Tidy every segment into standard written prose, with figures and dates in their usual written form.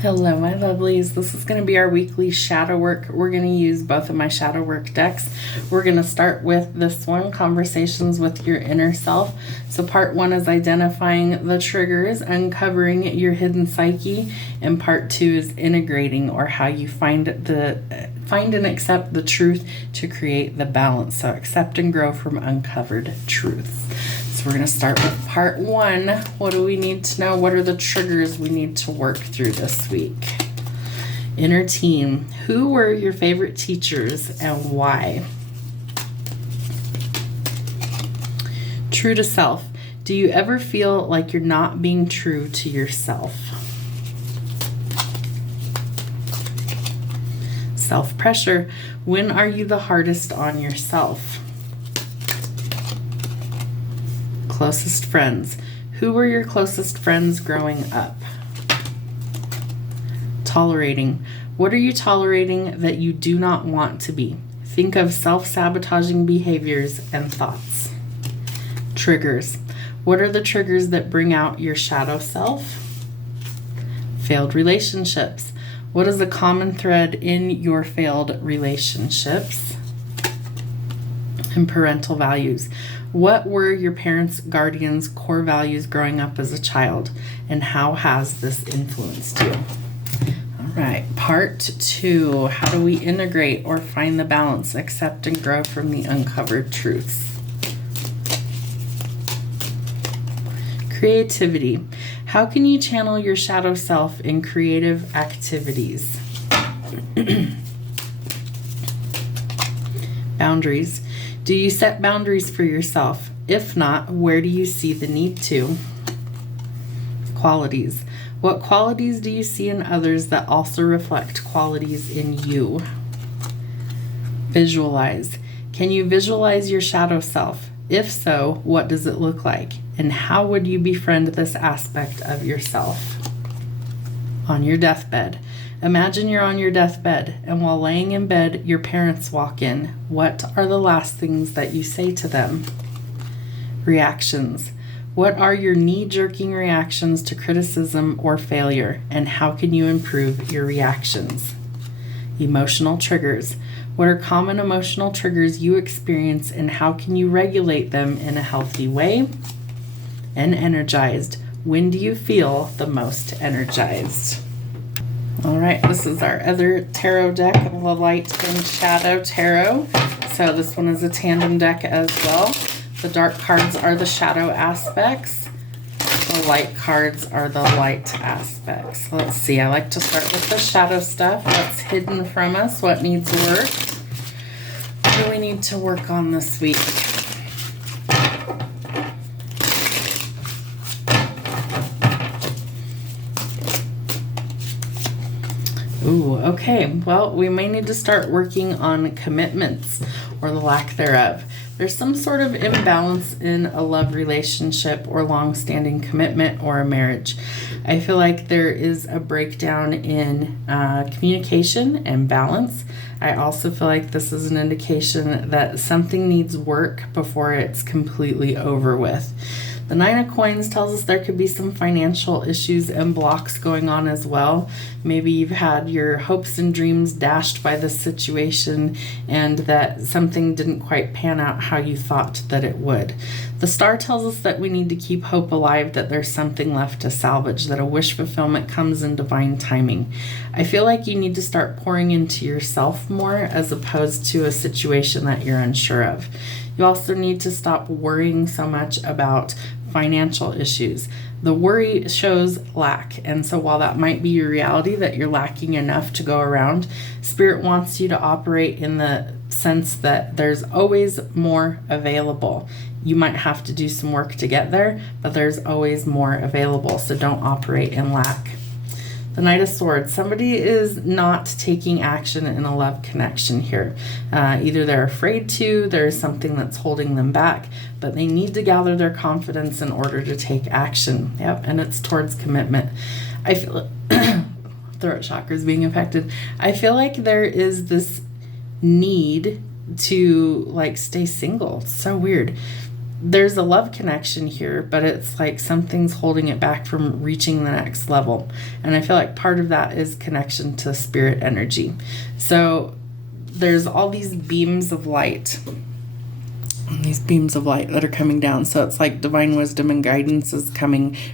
Hello, my lovelies. This is going to be our weekly shadow work. We're going to use both of my shadow work decks. We're going to start with this one, Conversations with Your Inner Self. So part one is identifying the triggers, uncovering your hidden psyche, and part two is integrating, or how you find and accept the truth to create the balance. So accept and grow from uncovered truths. So we're going to start with part one. What do we need to know? What are the triggers we need to work through this week? Inner team. Who were your favorite teachers and why? True to self. Do you ever feel like you're not being true to yourself? Self-pressure. When are you the hardest on yourself? Closest friends. Who were your closest friends growing up? Tolerating. What are you tolerating that you do not want to be? Think of self-sabotaging behaviors and thoughts. Triggers. What are the triggers that bring out your shadow self? Failed relationships. What is a common thread in your failed relationships? And parental values. What were your parents' guardians' core values growing up as a child, and how has this influenced you? All right, part two. How do we integrate or find the balance, accept and grow from the uncovered truths? Creativity. How can you channel your shadow self in creative activities? Boundaries. Do you set boundaries for yourself? If not, where do you see the need to? Qualities. What qualities do you see in others that also reflect qualities in you? Visualize. Can you visualize your shadow self? If so, what does it look like? And how would you befriend this aspect of yourself? On your deathbed. Imagine you're on your deathbed, and while laying in bed, your parents walk in. What are the last things that you say to them? Reactions. What are your knee-jerking reactions to criticism or failure, and how can you improve your reactions? Emotional triggers. What are common emotional triggers you experience, and how can you regulate them in a healthy way? And energized. When do you feel the most energized? All right, this is our other tarot deck, the Light and Shadow Tarot. So this one is a tandem deck as well. The dark cards are the shadow aspects. The light cards are the light aspects. Let's see, I like to start with the shadow stuff. What's hidden from us? What needs work? What do we need to work on this week? Ooh, okay. Well, we may need to start working on commitments or the lack thereof. There's some sort of imbalance in a love relationship or long-standing commitment or a marriage. I feel like there is a breakdown in communication and balance. I also feel like this is an indication that something needs work before it's completely over with. The Nine of Coins tells us there could be some financial issues and blocks going on as well. Maybe you've had your hopes and dreams dashed by this situation and that something didn't quite pan out how you thought that it would. The Star tells us that we need to keep hope alive, that there's something left to salvage, that a wish fulfillment comes in divine timing. I feel like you need to start pouring into yourself more as opposed to a situation that you're unsure of. You also need to stop worrying so much about financial issues. The worry shows lack, and so while that might be your reality, that you're lacking enough to go around, Spirit wants you to operate in the sense that there's always more available. You might have to do some work to get there, but there's always more available, so don't operate in lack. The Knight of Swords. Somebody is not taking action in a love connection here. Either they're afraid to, there's something that's holding them back, but they need to gather their confidence in order to take action. Yep, and it's towards commitment. I feel throat chakra is being affected. I feel like there is this need to like stay single. It's so weird. there's a love connection here, but it's like something's holding it back from reaching the next level. And I feel like part of that is connection to spirit energy. So there's all these beams of light. These beams of light that are coming down. So it's like divine wisdom and guidance is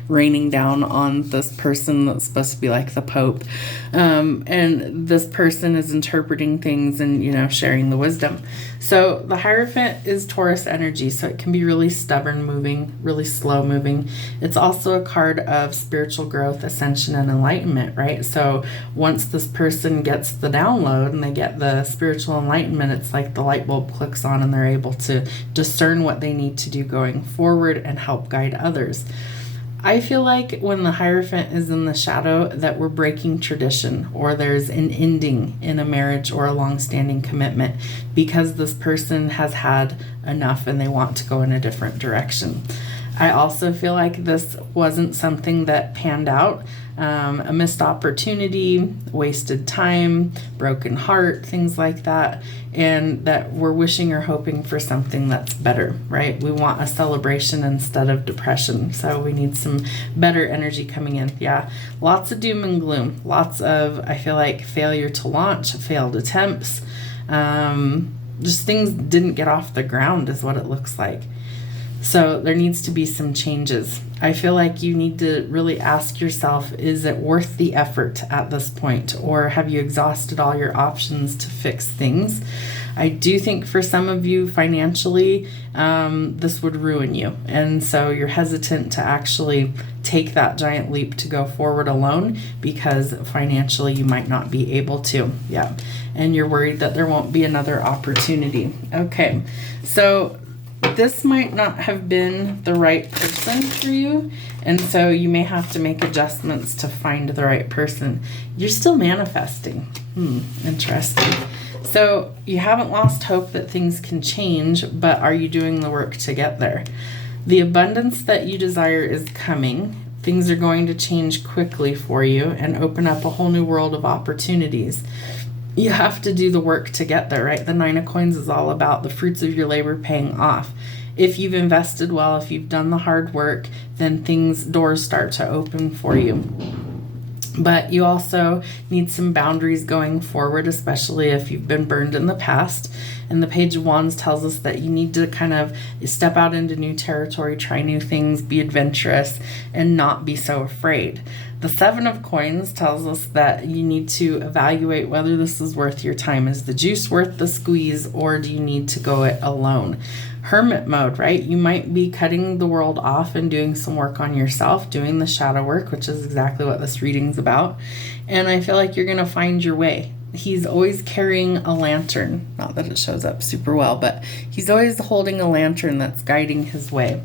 raining down on this person that's supposed to be like the Pope. And this person is interpreting things and, sharing the wisdom. So the Hierophant is Taurus energy. So it can be really stubborn moving, really slow moving. It's also a card of spiritual growth, ascension, and enlightenment, right? So once this person gets the download and they get the spiritual enlightenment, it's like the light bulb clicks on and they're able to discern what they need to do going forward and help guide others. I feel like when the Hierophant is in the shadow that we're breaking tradition, or there's an ending in a marriage or a long-standing commitment because this person has had enough and they want to go in a different direction. I also feel like this wasn't something that panned out. A missed opportunity, wasted time, broken heart, things like that, and that we're wishing or hoping for something that's better, right? We want a celebration instead of depression, so we need some better energy coming in. Yeah, lots of doom and gloom, lots of, I feel like, failure to launch, failed attempts, just things didn't get off the ground is what it looks like. So there needs to be some changes. I feel like you need to really ask yourself, is it worth the effort at this point? Or have you exhausted all your options to fix things? I do think for some of you financially, this would ruin you. And so you're hesitant to actually take that giant leap to go forward alone because financially you might not be able to. Yeah. And you're worried that there won't be another opportunity. Okay. So this might not have been the right person for you, and so you may have to make adjustments to find the right person. You're still manifesting. Interesting. So you haven't lost hope that things can change, but are you doing the work to get there? The abundance that you desire is coming. Things are going to change quickly for you and open up a whole new world of opportunities. You have to do the work to get there, right? The Nine of Coins is all about the fruits of your labor paying off. If you've invested well, if you've done the hard work, then doors start to open for you. But you also need some boundaries going forward, especially if you've been burned in the past. And the Page of Wands tells us that you need to kind of step out into new territory, try new things, be adventurous, and not be so afraid. The Seven of Coins tells us that you need to evaluate whether this is worth your time. Is the juice worth the squeeze, or do you need to go it alone? Hermit mode, right? You might be cutting the world off and doing some work on yourself, doing the shadow work, which is exactly what this reading's about. And I feel like you're going to find your way. He's always carrying a lantern. Not that it shows up super well, but he's always holding a lantern that's guiding his way.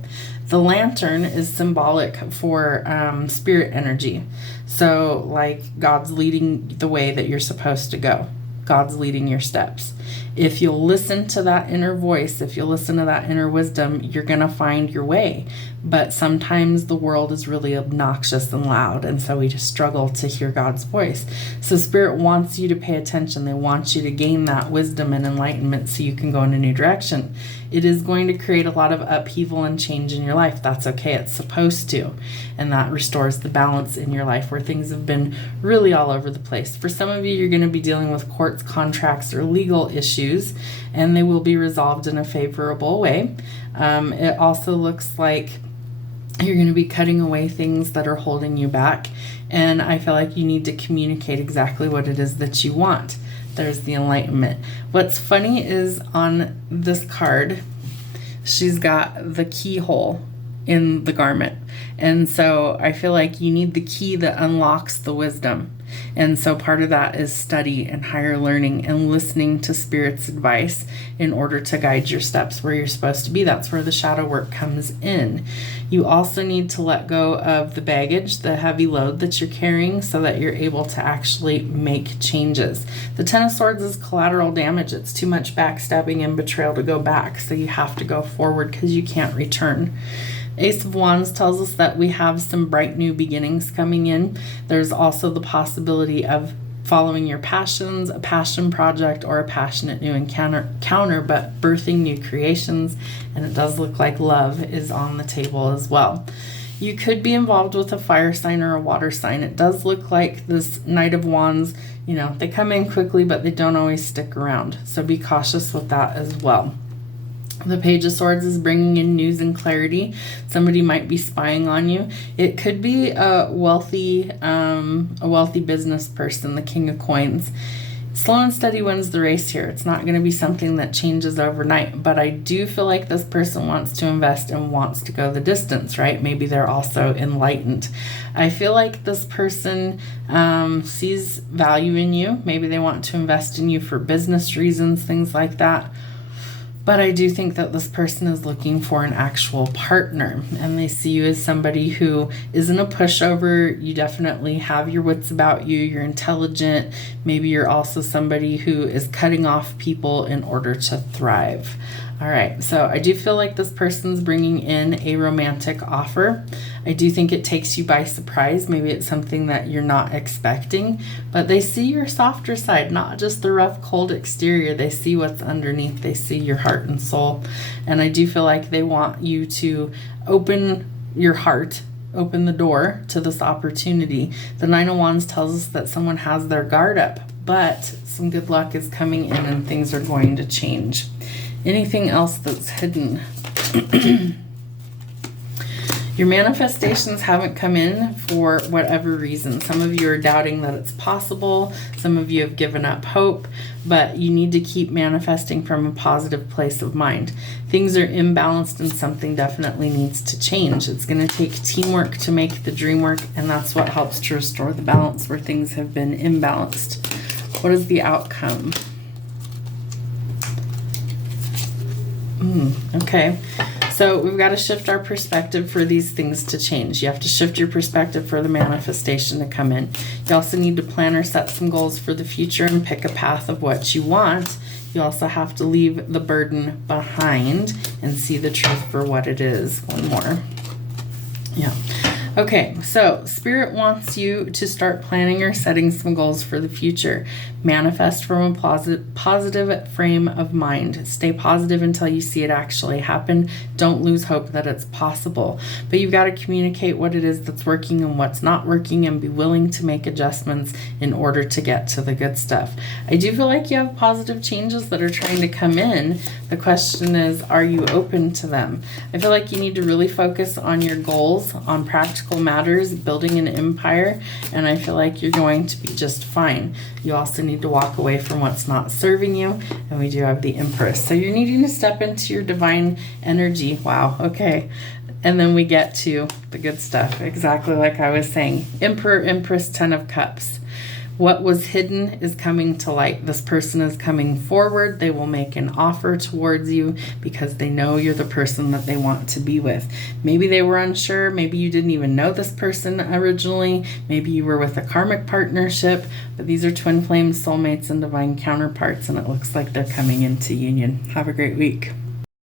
The lantern is symbolic for spirit energy. So like God's leading the way that you're supposed to go. God's leading your steps. If you'll listen to that inner voice, if you'll listen to that inner wisdom, you're going to find your way. But sometimes the world is really obnoxious and loud, and so we just struggle to hear God's voice. So Spirit wants you to pay attention. They want you to gain that wisdom and enlightenment so you can go in a new direction. It is going to create a lot of upheaval and change in your life. That's okay. It's supposed to. And that restores the balance in your life where things have been really all over the place. For some of you, you're going to be dealing with courts, contracts, or legal issues, and they will be resolved in a favorable way. It also looks like you're going to be cutting away things that are holding you back. And I feel like you need to communicate exactly what it is that you want. There's the enlightenment. What's funny is on this card, she's got the keyhole in the garment. And so I feel like you need the key that unlocks the wisdom. And so part of that is study and higher learning and listening to Spirit's advice in order to guide your steps where you're supposed to be. That's where the shadow work comes in. You also need to let go of the baggage, the heavy load that you're carrying, so that you're able to actually make changes. The Ten of Swords is collateral damage. It's too much backstabbing and betrayal to go back. So you have to go forward because you can't return. Ace of Wands tells us that we have some bright new beginnings coming in. There's also the possibility of following your passions, a passion project, or a passionate new encounter, but birthing new creations. And it does look like love is on the table as well. You could be involved with a fire sign or a water sign. It does look like this Knight of Wands, you know, they come in quickly, but they don't always stick around. So be cautious with that as well. The Page of Swords is bringing in news and clarity. Somebody might be spying on you. It could be a wealthy business person, the King of Coins. Slow and steady wins the race here. It's not going to be something that changes overnight, but I do feel like this person wants to invest and wants to go the distance, right? Maybe they're also enlightened. I feel like this person sees value in you. Maybe they want to invest in you for business reasons, things like that. But I do think that this person is looking for an actual partner, and they see you as somebody who isn't a pushover. You definitely have your wits about you. You're intelligent. Maybe you're also somebody who is cutting off people in order to thrive. All right, so I do feel like this person's bringing in a romantic offer. I do think it takes you by surprise. Maybe it's something that you're not expecting, but they see your softer side, not just the rough, cold exterior. They see what's underneath. They see your heart and soul. And I do feel like they want you to open your heart, open the door to this opportunity. The Nine of Wands tells us that someone has their guard up, but some good luck is coming in and things are going to change. Anything else that's hidden? Your manifestations haven't come in for whatever reason. Some of you are doubting that it's possible. Some of you have given up hope, but you need to keep manifesting from a positive place of mind. Things are imbalanced and something definitely needs to change. It's going to take teamwork to make the dream work, and that's what helps to restore the balance where things have been imbalanced. What is the outcome? Okay, so we've got to shift our perspective for these things to change. You have to shift your perspective for the manifestation to come in. You also need to plan or set some goals for the future and pick a path of what you want. You also have to leave the burden behind and see the truth for what it is. One more. Yeah. Okay, so Spirit wants you to start planning or setting some goals for the future. Manifest from a positive frame of mind. Stay positive until you see it actually happen. Don't lose hope that it's possible. But you've got to communicate what it is that's working and what's not working, and be willing to make adjustments in order to get to the good stuff. I do feel like you have positive changes that are trying to come in. The question is, are you open to them? I feel like you need to really focus on your goals, on practical matters, building an empire, and I feel like you're going to be just fine. You also need to walk away from what's not serving you, and we do have the Empress. So you're needing to step into your divine energy. Wow, okay. And then we get to the good stuff, exactly like I was saying. Emperor, Empress, 10 of Cups. What was hidden is coming to light. This person is coming forward. They will make an offer towards you because they know you're the person that they want to be with. Maybe they were unsure. Maybe you didn't even know this person originally. Maybe you were with a karmic partnership, but these are twin flames, soulmates, and divine counterparts, and it looks like they're coming into union. Have a great week.